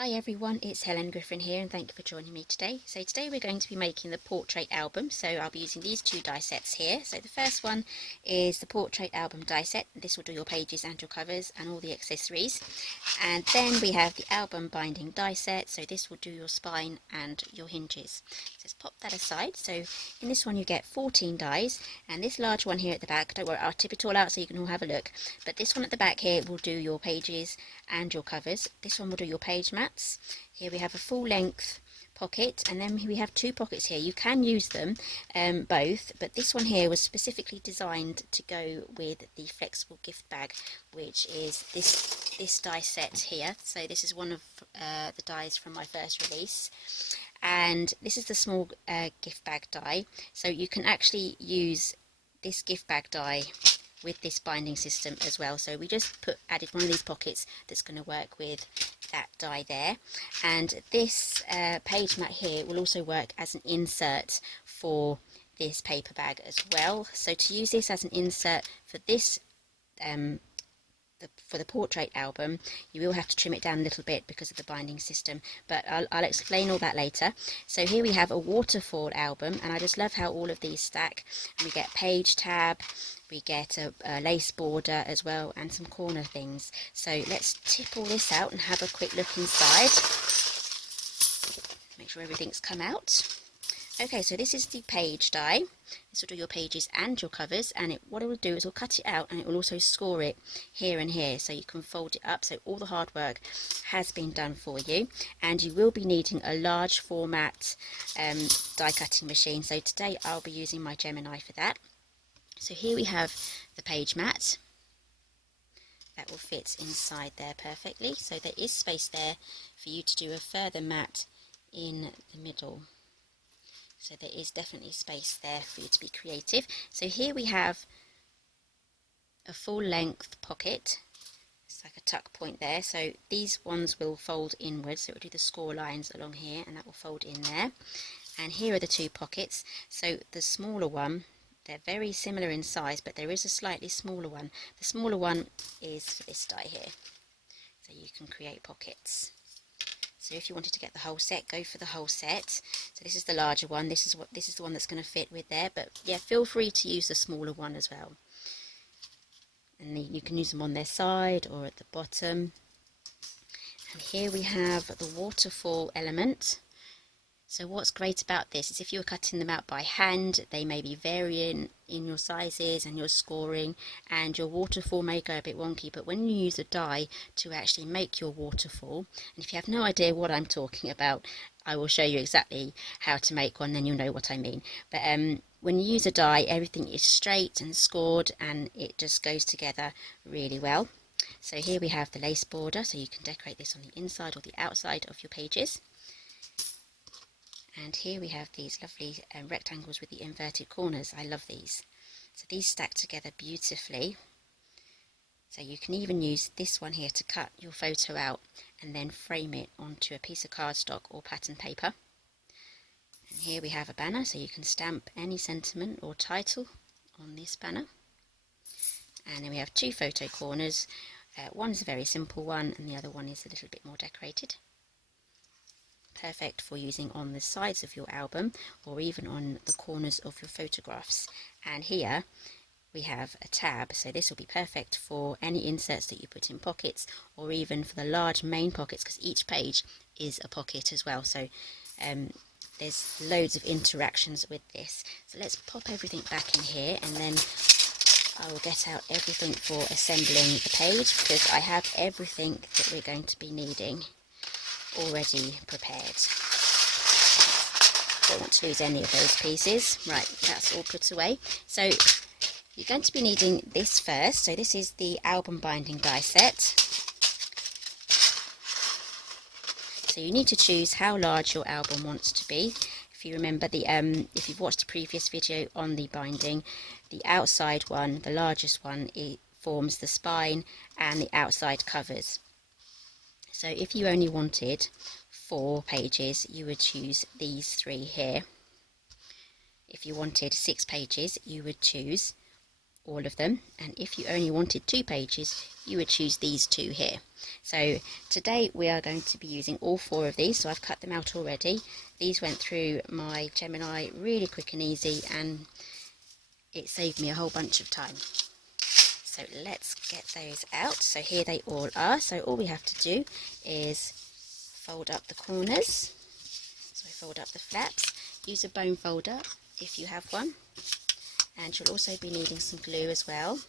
Hi everyone, it's Helen Griffin here and thank you for joining me today. So today we're going to be making the portrait album. So I'll be using these two die sets here. So the first one is the portrait album die set. This will do your pages and your covers and all the accessories. And then we have the album binding die set. So this will do your spine and your hinges. So let's pop that aside. So in this one you get 14 dies, and this large one here at the back, don't worry, I'll tip it all out so you can all have a look. But this one at the back here will do your pages and your covers. This one will do your page mats. Here we have a full length pocket, and then we have two pockets here. You can use them both, but this one here was specifically designed to go with the flexible gift bag, which is this die set here. So this is one of the dies from my first release, and this is the small gift bag die. So you can actually use this gift bag die with this binding system as well. So we just added one of these pockets that's going to work with that die there, and this page mat here will also work as an insert for this paper bag as well. So to use this as an insert for this for the portrait album, you will have to trim it down a little bit because of the binding system, but I'll explain all that later. So here we have a waterfall album, and I just love how all of these stack. And we get page tab, we get a lace border as well, and some corner things. So let's tip all this out and have a quick look inside. Make sure everything's come out. Okay, so this is the page die. This will do your pages and your covers, and what it will do is we'll cut it out, and it will also score it here and here, so you can fold it up. So all the hard work has been done for you, and you will be needing a large format die cutting machine. So today I'll be using my Gemini for that. So here we have the page mat. That will fit inside there perfectly. So there is space there for you to do a further mat in the middle. So there is definitely space there for you to be creative. So here we have a full length pocket. It's like a tuck point there. So these ones will fold inwards. So it will do the score lines along here, and that will fold in there. And here are the two pockets. So the smaller one, they're very similar in size, but there is a slightly smaller one. The smaller one is for this die here. So you can create pockets. So if you wanted to get the whole set, go for the whole set. So this is the larger one. This is the one that's going to fit with there. But yeah, feel free to use the smaller one as well. And you can use them on their side or at the bottom. And here we have the waterfall element. So what's great about this is if you were cutting them out by hand, they may be varying in your sizes and your scoring, and your waterfall may go a bit wonky. But when you use a die to actually make your waterfall, and if you have no idea what I'm talking about, I will show you exactly how to make one, then you'll know what I mean. But when you use a die, everything is straight and scored, and it just goes together really well. So here we have the lace border, so you can decorate this on the inside or the outside of your pages. And here we have these lovely rectangles with the inverted corners. I love these. So these stack together beautifully. So you can even use this one here to cut your photo out and then frame it onto a piece of cardstock or pattern paper. And here we have a banner, so you can stamp any sentiment or title on this banner. And then we have two photo corners. One's a very simple one, and the other one is a little bit more decorated. Perfect for using on the sides of your album or even on the corners of your photographs. And here we have a tab, so this will be perfect for any inserts that you put in pockets, or even for the large main pockets, because each page is a pocket as well. So there's loads of interactions with this. So let's pop everything back in here, and then I will get out everything for assembling the page, because I have everything that we're going to be needing already prepared. Don't want to lose any of those pieces. Right, that's all put away. So you're going to be needing this first. So this is the album binding die set. So you need to choose how large your album wants to be. If you remember if you've watched the previous video on the binding, the outside one, the largest one, it forms the spine and the outside covers. So if you only wanted 4 pages, you would choose these 3 here. If you wanted 6 pages, you would choose all of them, and if you only wanted 2 pages you would choose these 2 here. So today we are going to be using all 4 of these, so I've cut them out already. These went through my Gemini really quick and easy, and it saved me a whole bunch of time. So let's get those out. So here they all are. So all we have to do is fold up the corners. So fold up the flaps. Use a bone folder if you have one. And you'll also be needing some glue as well.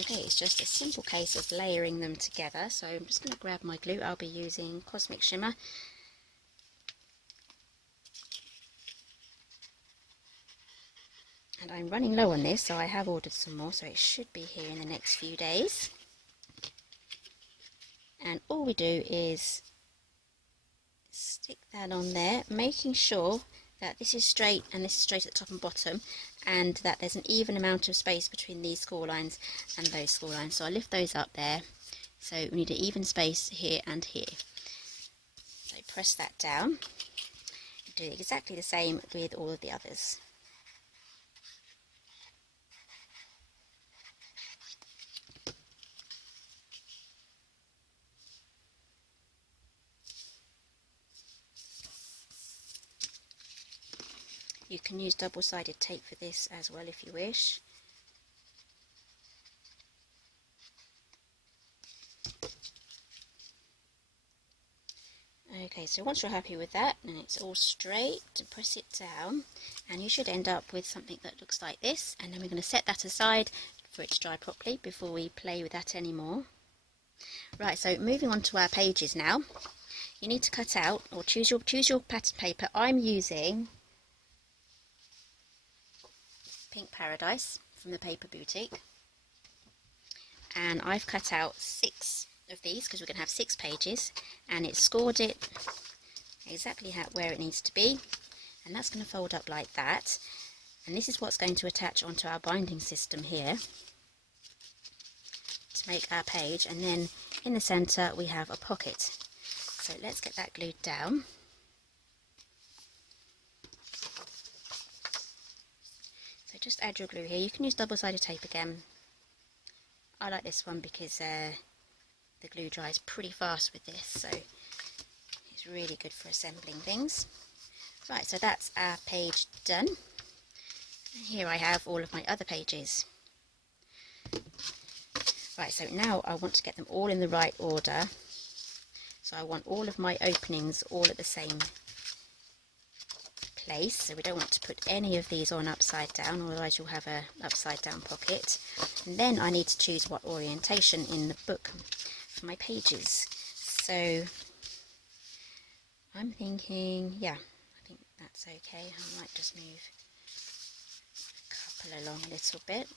Okay, it's just a simple case of layering them together. So I'm just going to grab my glue. I'll be using Cosmic Shimmer. And I'm running low on this, so I have ordered some more, so it should be here in the next few days. And all we do is stick that on there, making sure that this is straight and this is straight at the top and bottom, and that there's an even amount of space between these score lines and those score lines. So I lift those up there, so we need an even space here and here. So press that down, do exactly the same with all of the others. You can use double-sided tape for this as well if you wish. Okay, so once you're happy with that and it's all straight, press it down and you should end up with something that looks like this, and then we're going to set that aside for it to dry properly before we play with that anymore. Right, so moving on to our pages now. You need to cut out or choose your pattern paper. I'm using Pink Paradise from the Paper Boutique, and I've cut out 6 of these because we're going to have 6 pages, and it's scored it exactly where it needs to be, and that's going to fold up like that, and this is what's going to attach onto our binding system here to make our page. And then in the centre we have a pocket. So let's get that glued down. Just add your glue here. You can use double-sided tape again. I like this one because the glue dries pretty fast with this, so it's really good for assembling things. Right, so that's our page done. And here I have all of my other pages. Right, so now I want to get them all in the right order. So I want all of my openings all at the same place, so we don't want to put any of these on upside down, otherwise you'll have a upside down pocket. And then I need to choose what orientation in the book for my pages. So I'm thinking, yeah, I think that's okay. I might just move a couple along a little bit.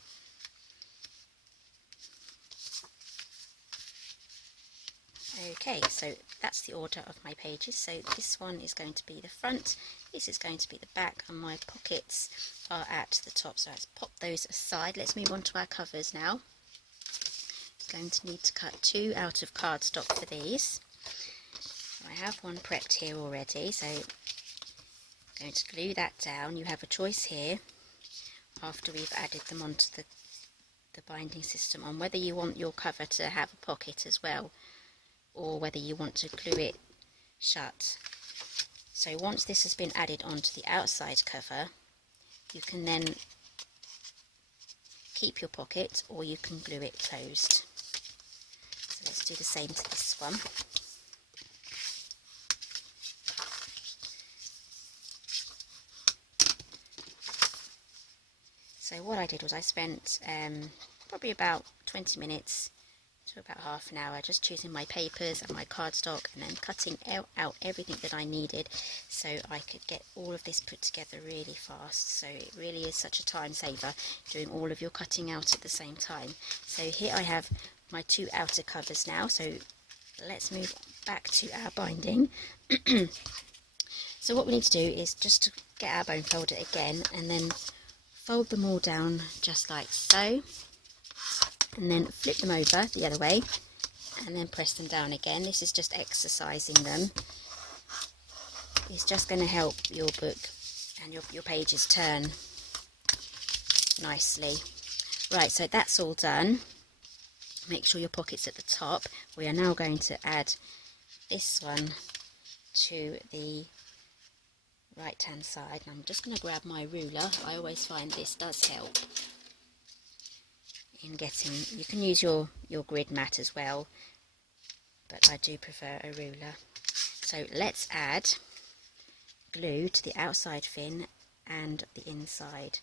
Okay, so that's the order of my pages. So this one is going to be the front, this is going to be the back, and my pockets are at the top. So let's pop those aside. Let's move on to our covers now. I'm going to need to cut 2 out of cardstock for these. I have one prepped here already, so I'm going to glue that down. You have a choice here after we've added them onto the binding system on whether you want your cover to have a pocket as well, or whether you want to glue it shut. So once this has been added onto the outside cover, you can then keep your pocket or you can glue it closed. So let's do the same to this one. So what I did was I spent probably about 20 minutes to about half an hour just choosing my papers and my cardstock, and then cutting out everything that I needed so I could get all of this put together really fast. So it really is such a time saver doing all of your cutting out at the same time. So here I have my 2 outer covers now, so let's move back to our binding. So what we need to do is just to get our bone folder again, and then fold them all down just like so, and then flip them over the other way and then press them down again. This is just exercising them. It's just going to help your book and your pages turn nicely. Right, so that's all done. Make sure your pocket's at the top. We are now going to add this one to the right hand side. And I'm just going to grab my ruler. I always find this does help in getting, you can use your grid mat as well, but I do prefer a ruler. So let's add glue to the outside fin and the inside.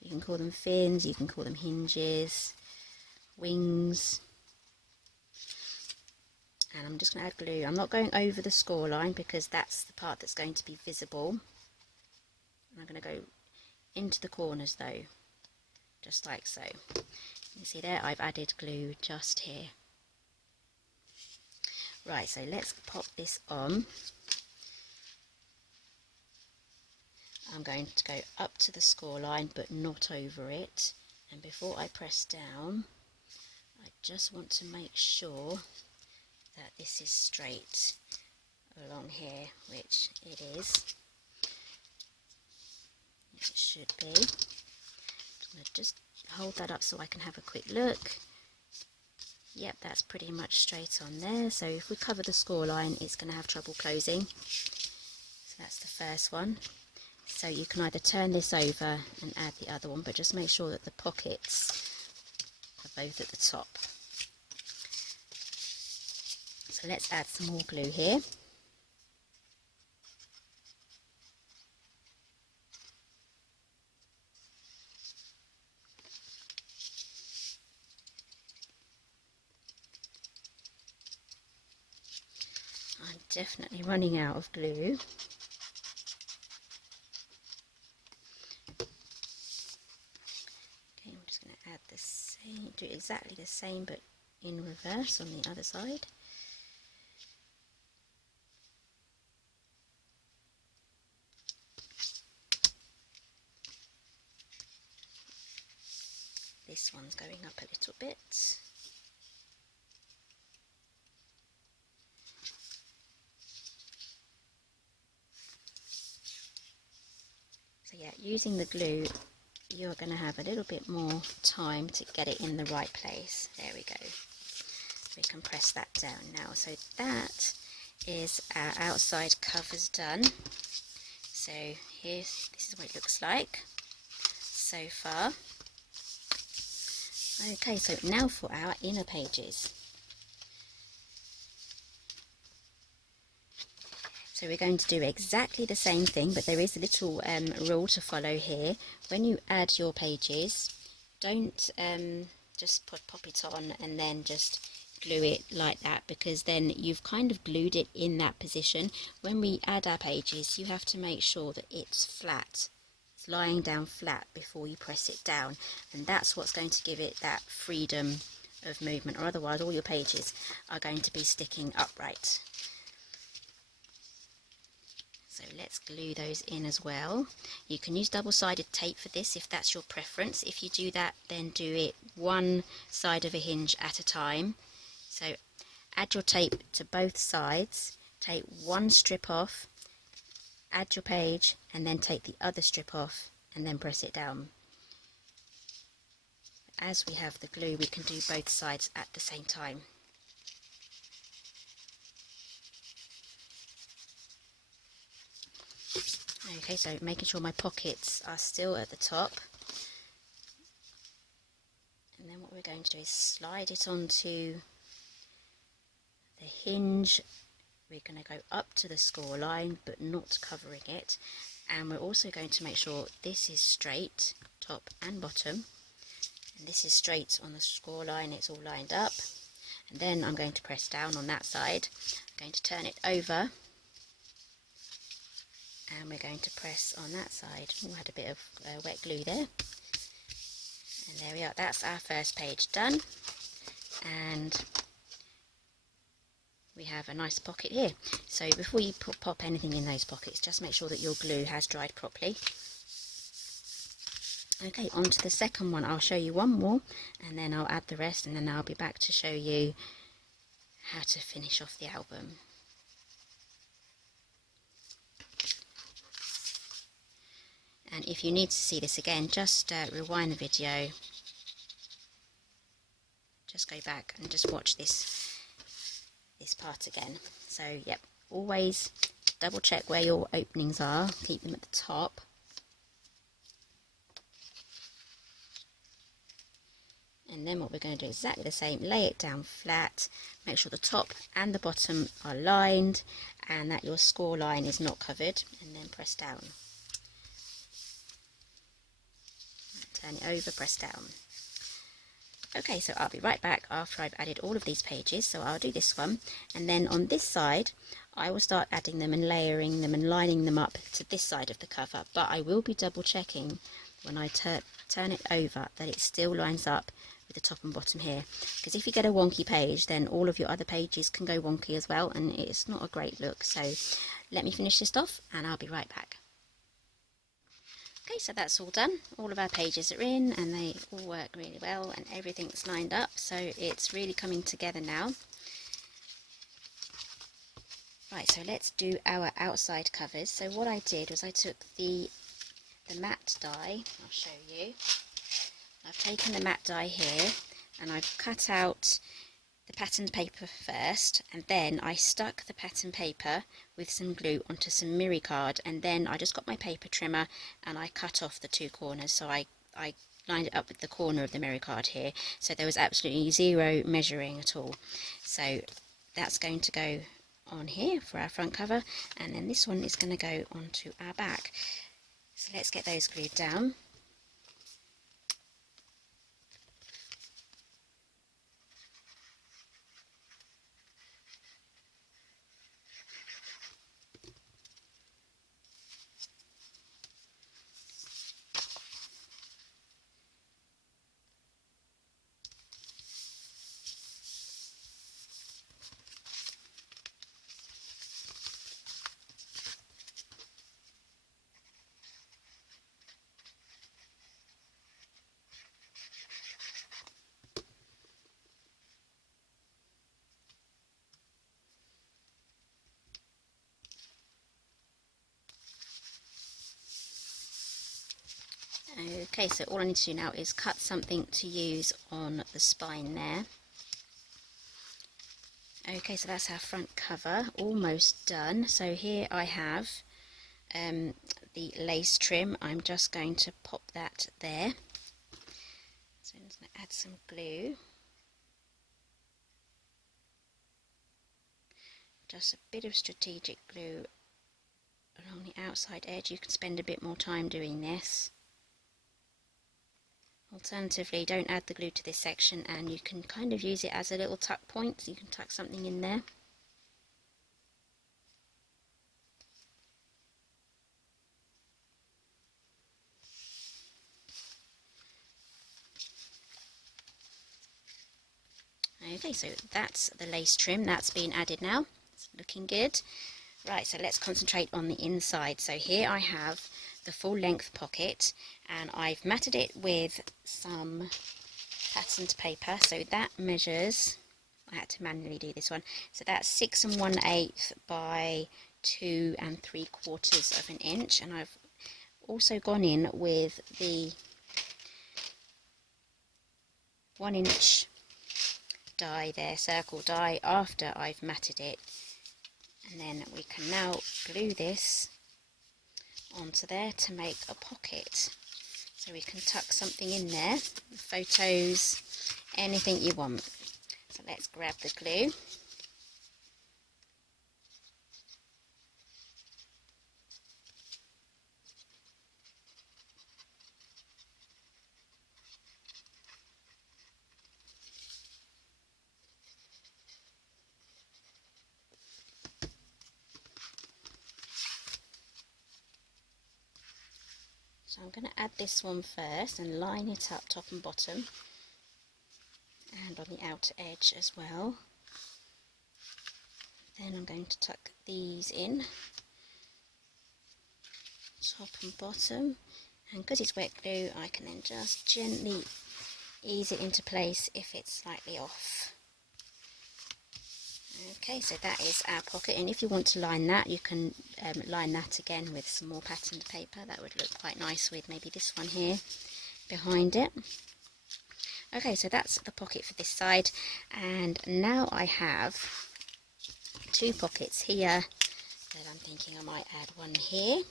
You can call them fins, you can call them hinges, wings. And I'm just going to add glue. I'm not going over the score line because that's the part that's going to be visible. I'm going to go into the corners though, just like so. You see there, I've added glue just here. Right, so let's pop this on. I'm going to go up to the score line but not over it. And before I press down, I just want to make sure that this is straight along here, which it is. It should be. I'm going to just hold that up so I can have a quick look. Yep, that's pretty much straight on there. So if we cover the score line, it's going to have trouble closing. So that's the first one. So you can either turn this over and add the other one, but just make sure that the pockets are both at the top. So let's add some more glue here. I'm definitely running out of glue. Okay, I'm just going to add the same, do exactly the same but in reverse on the other side. This one's going up a little bit. So yeah, using the glue, you're going to have a little bit more time to get it in the right place. There we go. We can press that down now. So that is our outside covers done. So here, this is what it looks like so far. Okay, so now for our inner pages. So we're going to do exactly the same thing, but there is a little rule to follow here. When you add your pages, don't just pop it on and then just glue it like that, because then you've kind of glued it in that position. When we add our pages, you have to make sure that it's flat. It's lying down flat before you press it down, and that's what's going to give it that freedom of movement, or otherwise all your pages are going to be sticking upright. So let's glue those in as well. You can use double-sided tape for this if that's your preference. If you do that, then do it one side of a hinge at a time. So add your tape to both sides, take one strip off, add your page, and then take the other strip off and then press it down. As we have the glue, we can do both sides at the same time. Okay, so making sure my pockets are still at the top. And then what we're going to do is slide it onto the hinge. We're going to go up to the score line but not covering it, and we're also going to make sure this is straight top and bottom, and this is straight on the score line, it's all lined up. And then I'm going to press down on that side. I'm going to turn it over and we're going to press on that side. Oh, I had a bit of wet glue there, and there we are. That's our first page done, and we have a nice pocket here. So before you pop anything in those pockets, just make sure that your glue has dried properly. Okay, on to the second one. I'll show you one more and then I'll add the rest, and then I'll be back to show you how to finish off the album. And if you need to see this again, just rewind the video, just go back and just watch this part again. So yep, always double check where your openings are, keep them at the top. And then what we're going to do is exactly the same, lay it down flat, make sure the top and the bottom are lined and that your score line is not covered, and then press down. Turn it over, press down. Okay, so I'll be right back after I've added all of these pages. So I'll do this one, and then on this side I will start adding them and layering them and lining them up to this side of the cover, but I will be double checking when I turn it over that it still lines up with the top and bottom here, because if you get a wonky page then all of your other pages can go wonky as well, and it's not a great look. So let me finish this off and I'll be right back. Okay, so that's all done. All of our pages are in and they all work really well and everything's lined up, so it's really coming together now. Right, so let's do our outside covers. So what I did was I took the matte die, I'll show you. I've taken the matte die here and I've cut out the patterned paper first, and then I stuck the pattern paper with some glue onto some mirror card, and then I just got my paper trimmer and I cut off the two corners. So I lined it up with the corner of the mirror card here, so there was absolutely zero measuring at all. So that's going to go on here for our front cover, and then this one is going to go onto our back. So let's get those glued down. Okay, so all I need to do now is cut something to use on the spine there. Okay, so that's our front cover, almost done. So here I have the lace trim. I'm just going to pop that there. So I'm just going to add some glue. Just a bit of strategic glue along the outside edge. You can spend a bit more time doing this. Alternatively, don't add the glue to this section and you can kind of use it as a little tuck point, so you can tuck something in there. Okay, so that's the lace trim, that's been added now. It's looking good. Right, so let's concentrate on the inside. So here I have the full length pocket and I've matted it with some patterned paper. So that measures, I had to manually do this one, so that's 6 1/8 by 2 3/4 of an inch, and I've also gone in with the 1 inch die there, circle die, after I've matted it, and then we can now glue this onto there to make a pocket. So we can tuck something in there, photos, anything you want. So let's grab the glue. So I'm going to add this one first and line it up top and bottom and on the outer edge as well. Then I'm going to tuck these in, top and bottom, and because it's wet glue I can then just gently ease it into place if it's slightly off. Okay, so that is our pocket, and if you want to line that, you can line that again with some more patterned paper. That would look quite nice with maybe this one here behind it. Okay, so that's the pocket for this side, and now I have two pockets here that I'm thinking I might add one here,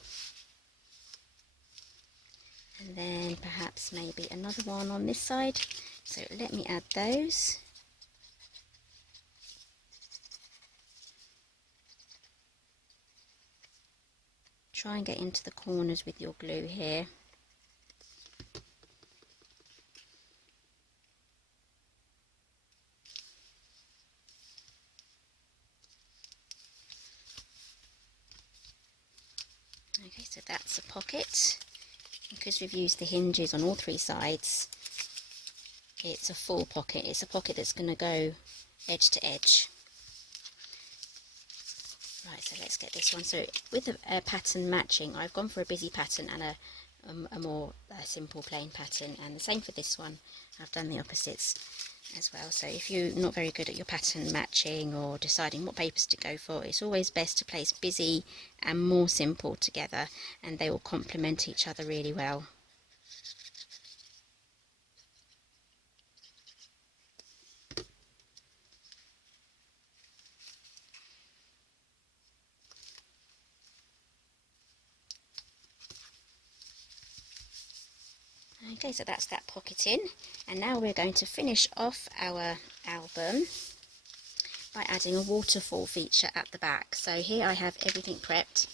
and then perhaps maybe another one on this side. So let me add those. Try and get into the corners with your glue here. Okay, so that's a pocket. Because we've used the hinges on all three sides, it's a full pocket. It's a pocket that's going to go edge to edge. Right, so let's get this one. So with the pattern matching, I've gone for a busy pattern and a more simple plain pattern, and the same for this one. I've done the opposites as well. So if you're not very good at your pattern matching or deciding what papers to go for, it's always best to place busy and more simple together, and they will complement each other really well. Okay, so that's that pocket in, and now we're going to finish off our album by adding a waterfall feature at the back. So here I have everything prepped.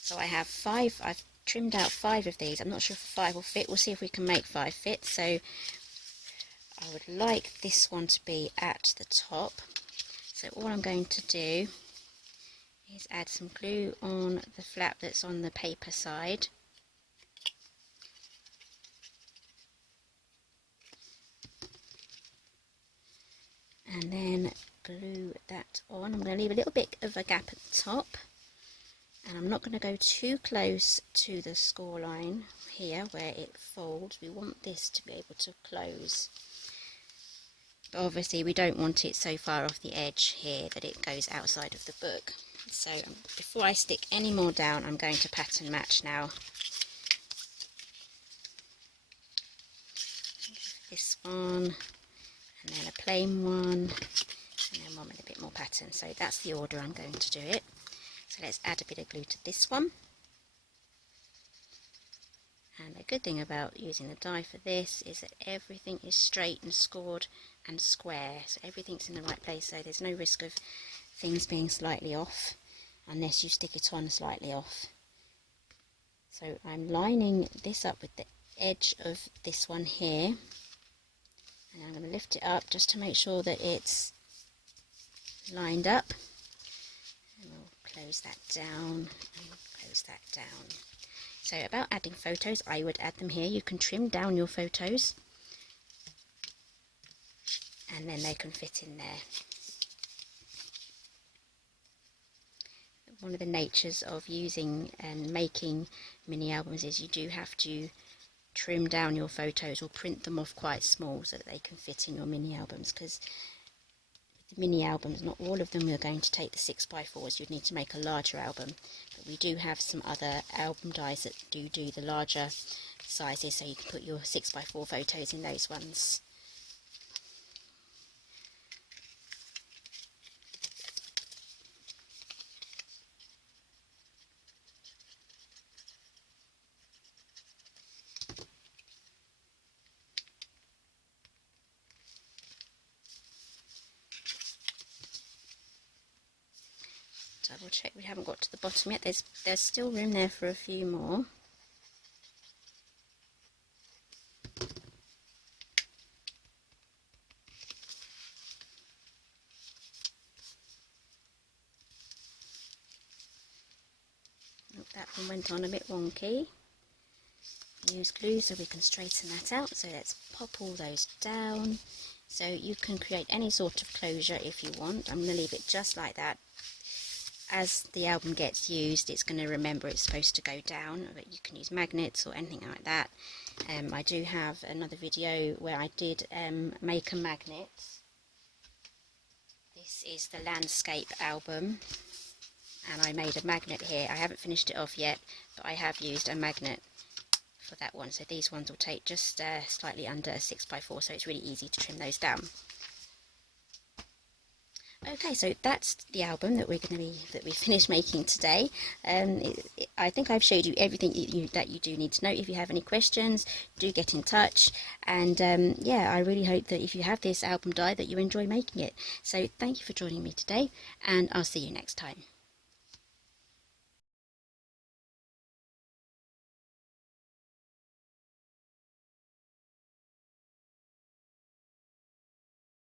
So I have five, I've trimmed out 5 of these. I'm not sure if 5 will fit. We'll see if we can make 5 fit. So I would like this one to be at the top. So all I'm going to do is add some glue on the flap that's on the paper side. And then glue that on. I'm going to leave a little bit of a gap at the top, and I'm not going to go too close to the score line here where it folds. We want this to be able to close, but obviously we don't want it so far off the edge here that it goes outside of the book. So before I stick any more down, I'm going to pattern match now. This one, and then a plain one, and then one with a bit more pattern. So that's the order I'm going to do it. So let's add a bit of glue to this one. And the good thing about using the die for this is that everything is straight and scored and square. So everything's in the right place, so there's no risk of things being slightly off unless you stick it on slightly off. So I'm lining this up with the edge of this one here. And I'm going to lift it up just to make sure that it's lined up. And we'll close that down and close that down. So about adding photos, I would add them here. You can trim down your photos and then they can fit in there. One of the natures of using and making mini albums is you do have to trim down your photos or print them off quite small so that they can fit in your mini albums, because with the mini albums, not all of them are going to take the 6x4s. You'd need to make a larger album, but we do have some other album dies that do the larger sizes, so you can put your 6x4 photos in those ones. Double check we haven't got to the bottom yet. There's still room there for a few more. Oh, that one went on a bit wonky. Use glue so we can straighten that out. So let's pop all those down So you can create any sort of closure if you want. I'm going to leave it just like that. As the album gets used, it's going to remember it's supposed to go down, but you can use magnets or anything like that. I do have another video where I did make a magnet. This is the landscape album, and I made a magnet here. I haven't finished it off yet, but I have used a magnet for that one. So these ones will take just slightly under a 6x4, so it's really easy to trim those down. Okay, so that's the album that we finished making today. I think I've showed you everything that you do need to know. If you have any questions, do get in touch. And yeah, I really hope that if you have this album die, that you enjoy making it. So thank you for joining me today, and I'll see you next time.